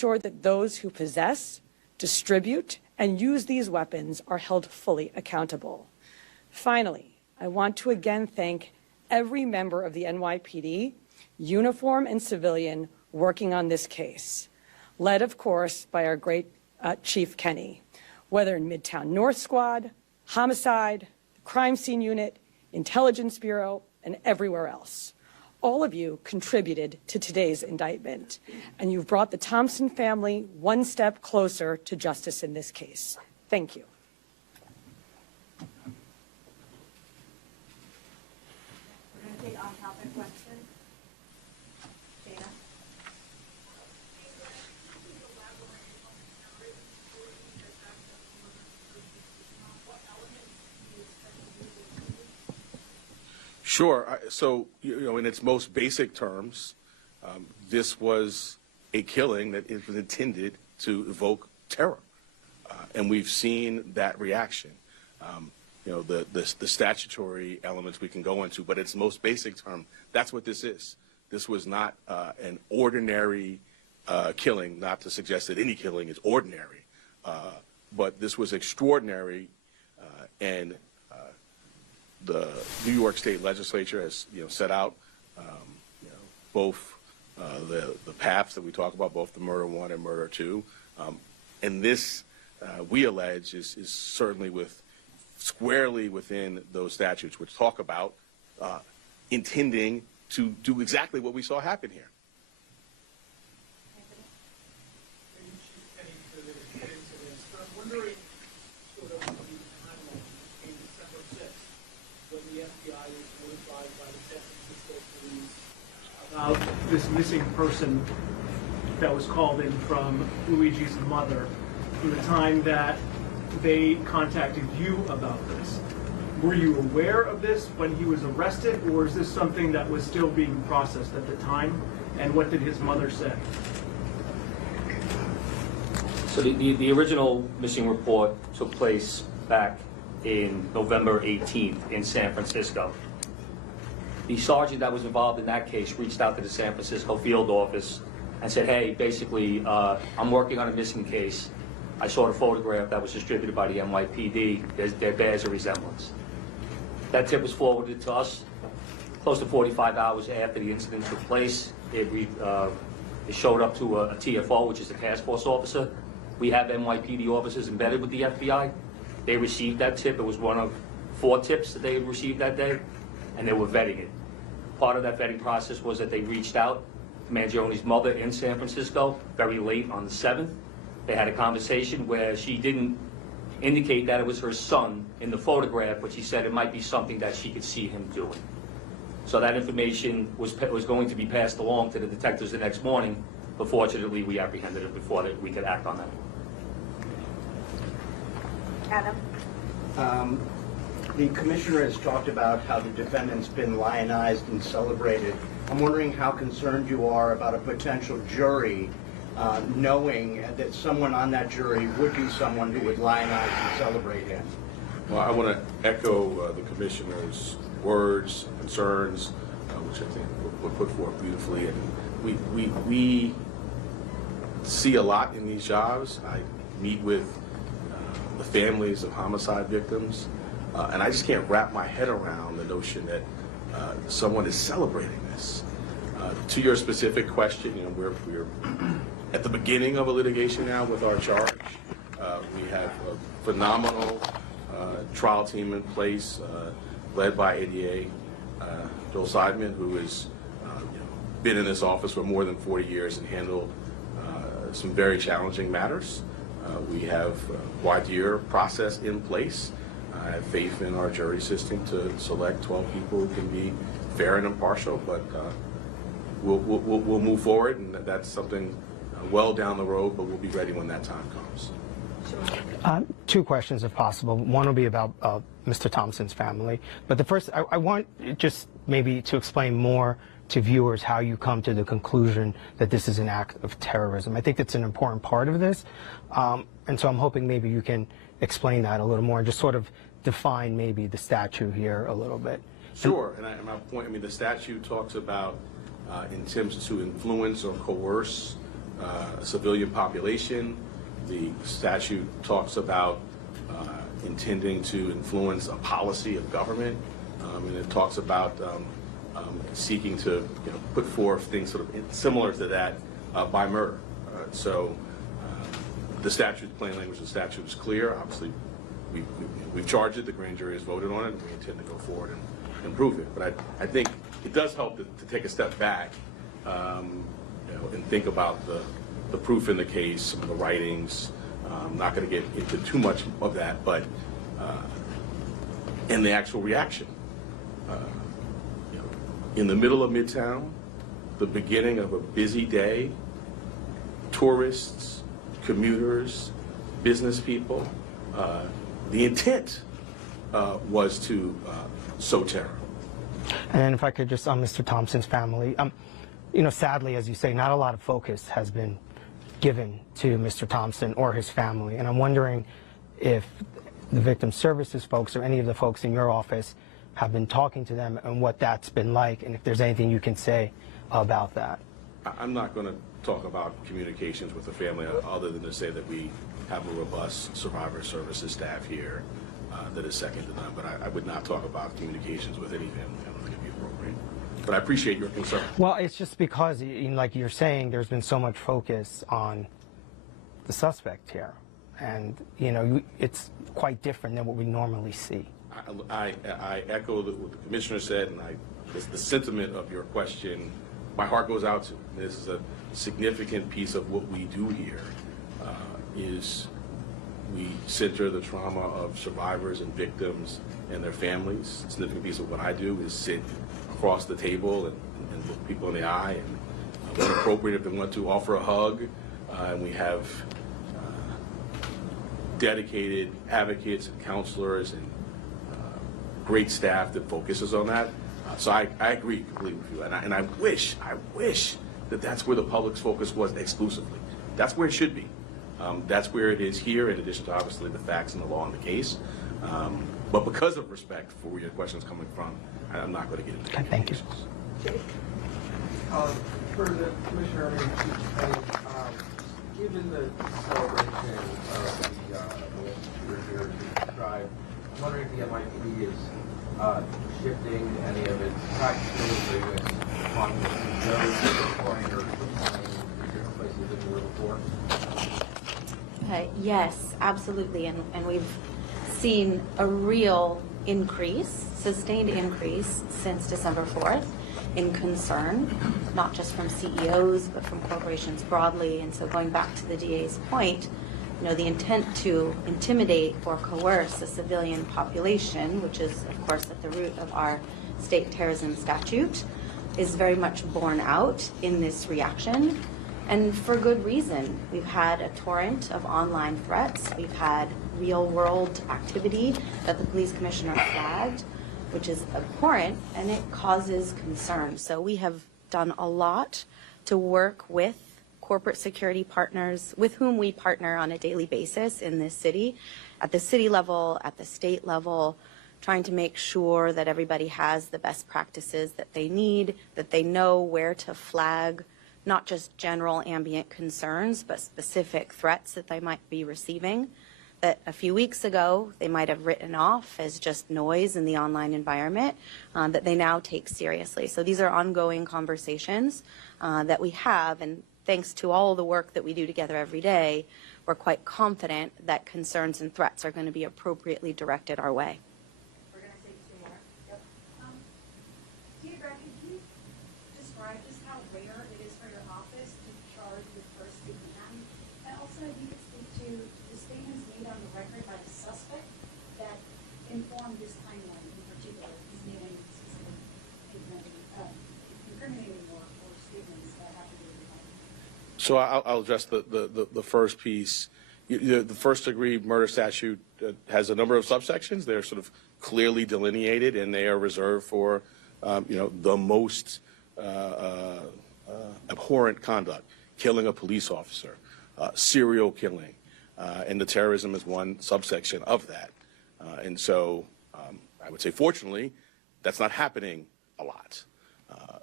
ensure that those who possess, distribute, and use these weapons are held fully accountable. Finally, I want to again thank every member of the NYPD, uniform and civilian, working on this case, led, of course, by our great Chief Kenny, whether in Midtown North Squad, Homicide, the Crime Scene Unit, Intelligence Bureau, and everywhere else. All of you contributed to today's indictment, and you've brought the Thompson family one step closer to justice in this case. Thank you. We're going to take on-topic questions. Dana? Sure. So, in its most basic terms, this was a killing that was intended to evoke terror. And we've seen that reaction. The statutory elements we can go into, but its most basic term, that's what this is. This was not an ordinary killing, not to suggest that any killing is ordinary, but this was extraordinary, and the New York State Legislature has, set out, both the paths that we talk about, both the murder one and murder two, and this we allege is certainly squarely within those statutes, which talk about intending to do exactly what we saw happen here. I'm wondering, sort of, the timeline in December 6th, when the FBI was notified by the San Francisco police about this missing person that was called in from Luigi's mother, from the time that they contacted you about this. Were you aware of this when he was arrested, or is this something that was still being processed at the time? And what did his mother say? So the original missing report took place back in November 18th in San Francisco. The sergeant that was involved in that case reached out to the San Francisco field office and said, hey, basically, I'm working on a missing case. I saw the photograph that was distributed by the NYPD. There bears a resemblance. That tip was forwarded to us close to 45 hours after the incident took place. It showed up to a TFO, which is a task force officer. We have NYPD officers embedded with the FBI. They received that tip. It was one of 4 tips that they had received that day, and they were vetting it. Part of that vetting process was that they reached out to Mangione's mother in San Francisco very late on the 7th. They had a conversation where she didn't indicate that it was her son in the photograph, but she said it might be something that she could see him doing. So that information was going to be passed along to the detectives the next morning, but fortunately we apprehended it before we could act on that. Adam? The commissioner has talked about how the defendant's been lionized and celebrated. I'm wondering how concerned you are about a potential jury knowing that someone on that jury would be someone who would lionize and celebrate him. Well, I want to echo the commissioner's words, concerns, which I think were put forth beautifully. And we see a lot in these jobs. I meet with the families of homicide victims, and I just can't wrap my head around the notion that someone is celebrating this. To your specific question, we're at the beginning of a litigation now with our charge. We have a phenomenal trial team in place, led by ADA Joel Seidman, who has been in this office for more than 40 years and handled some very challenging matters. We have a voir process in place. I have faith in our jury system to select 12 people who can be fair and impartial, but we'll move forward, and that's something well down the road, but we'll be ready when that time comes. Two questions, if possible. One will be about Mr. Thompson's family. But the first, I want just maybe to explain more to viewers how you come to the conclusion that this is an act of terrorism. I think that's an important part of this. And so I'm hoping maybe you can explain that a little more and just sort of define maybe the statute here a little bit. Sure. And my point, the statute talks about intents to influence or coerce a civilian population. The statute talks about intending to influence a policy of government, and it talks about seeking to put forth things sort of similar to that by murder. So the statute, plain language of the statute is clear. Obviously, we've charged it, the grand jury has voted on it, and we intend to go forward and improve it. But I think it does help to take a step back and think about the proof in the case, some of the writings. I'm not going to get into too much of that, but and the actual reaction. In the middle of Midtown, the beginning of a busy day, tourists, commuters, business people, the intent was to sow terror. And if I could just, on Mr. Thompson's family, sadly, as you say, not a lot of focus has been given to Mr. Thompson or his family. And I'm wondering if the victim services folks or any of the folks in your office have been talking to them and what that's been like, and if there's anything you can say about that. I'm not going to talk about communications with the family other than to say that we have a robust survivor services staff here that is second to none, but I would not talk about communications with any family. I don't think it'd be appropriate. But I appreciate your concern. Well, it's just because, like you're saying, there's been so much focus on the suspect here. And, it's quite different than what we normally see. I echo what the commissioner said, and the sentiment of your question, my heart goes out to. This is a significant piece of what we do here, is we center the trauma of survivors and victims and their families. A significant piece of what I do is sit across the table and look people in the eye, and when appropriate, if they want to, offer a hug. And we have dedicated advocates and counselors and great staff that focuses on that. So I agree completely with you, and I wish that that's where the public's focus was exclusively. That's where it should be. That's where it is here, in addition to obviously the facts and the law and the case. But because of respect for where your question's coming from, I'm not going to get into Okay, thank you. For the commissioner, given the celebration of the here to describe, I'm wondering if the NYPD is shifting any of its practices or its monitoring those deploying or deploying in different places than we were before? Yes, absolutely, and we've seen a real increase, sustained increase since December 4th in concern, not just from CEOs, but from corporations broadly. And so going back to the DA's point, the intent to intimidate or coerce a civilian population, which is, of course, at the root of our state terrorism statute, is very much borne out in this reaction. And for good reason. We've had a torrent of online threats. We've had real-world activity that the police commissioner flagged, which is abhorrent, and it causes concern. So we have done a lot to work with corporate security partners with whom we partner on a daily basis in this city, at the city level, at the state level, trying to make sure that everybody has the best practices that they need, that they know where to flag not just general ambient concerns, but specific threats that they might be receiving that a few weeks ago they might have written off as just noise in the online environment, that they now take seriously. So these are ongoing conversations that we have, and thanks to all the work that we do together every day, we're quite confident that concerns and threats are going to be appropriately directed our way. We're going to take two more. Yep. Dear Greg, can you describe just how rare it is for your office to charge with first degree? And also, if you could speak to the statements made on the record by the suspect that informed this timeline in particular. He's made any specific incriminating or statements that have to do with the timeline. So I'll address the first piece. The first degree murder statute has a number of subsections. They're sort of clearly delineated, and they are reserved for the most abhorrent conduct: killing a police officer, serial killing, and the terrorism is one subsection of that. And so I would say, fortunately, that's not happening a lot.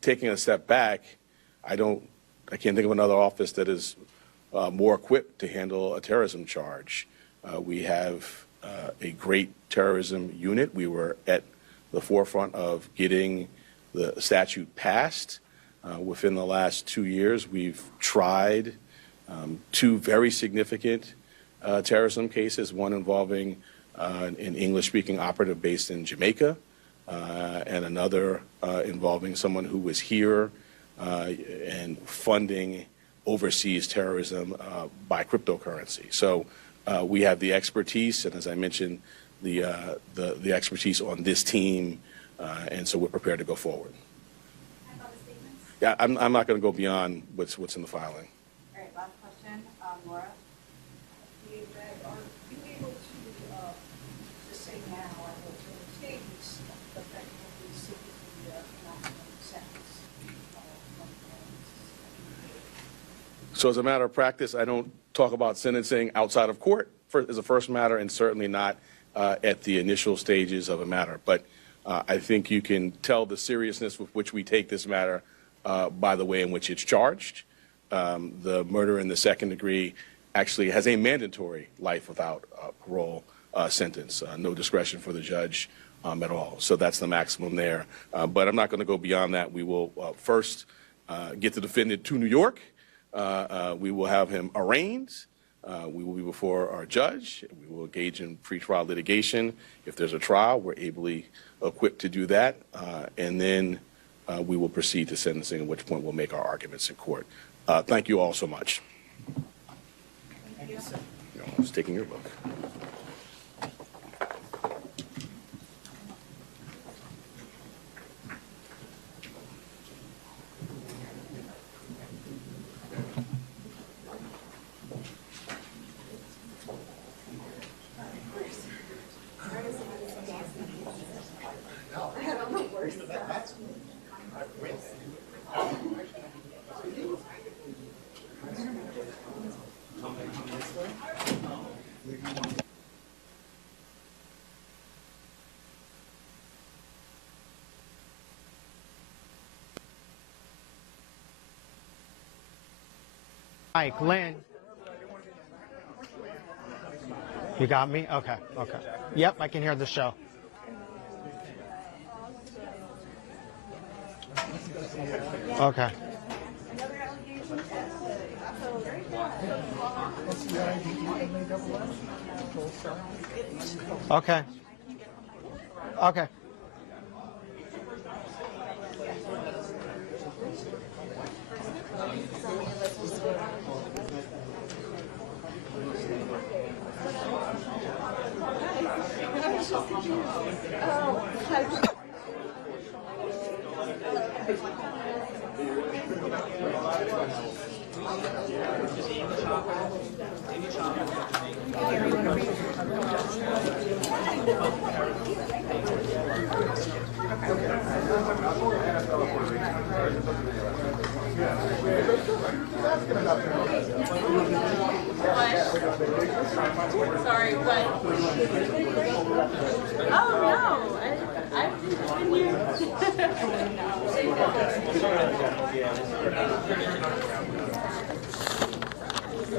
Taking a step back, I don't I can't think of another office that is more equipped to handle a terrorism charge. We have a great terrorism unit. We were at the forefront of getting the statute passed. Within the last 2 years, we've tried 2 very significant terrorism cases, one involving an English-speaking operative based in Jamaica, and another involving someone who was here and funding overseas terrorism by cryptocurrency. So we have the expertise, and as I mentioned, the expertise on this team, and so we're prepared to go forward. Yeah, I'm not going to go beyond what's in the filing. All right, last question, Laura. Are you able to say now or to statements effectively seeking the maximum sentence? So as a matter of practice, I don't talk about sentencing outside of court as a first matter, and certainly not at the initial stages of a matter. But I think you can tell the seriousness with which we take this matter by the way in which it's charged. The murder in the second degree actually has a mandatory life without parole sentence, no discretion for the judge at all. So that's the maximum there. But I'm not going to go beyond that. We will first get the defendant to New York. We will have him arraigned. We will be before our judge. We will engage in pretrial litigation. If there's a trial, we're ably equipped to do that. And then we will proceed to sentencing, at which point we'll make our arguments in court. Thank you all so much. Thank you. I was taking your book. Mike, Lynn. You got me? Okay, okay. Yep, I can hear the show. Okay. Okay. Okay. Sorry, what? Oh, no. I've been here.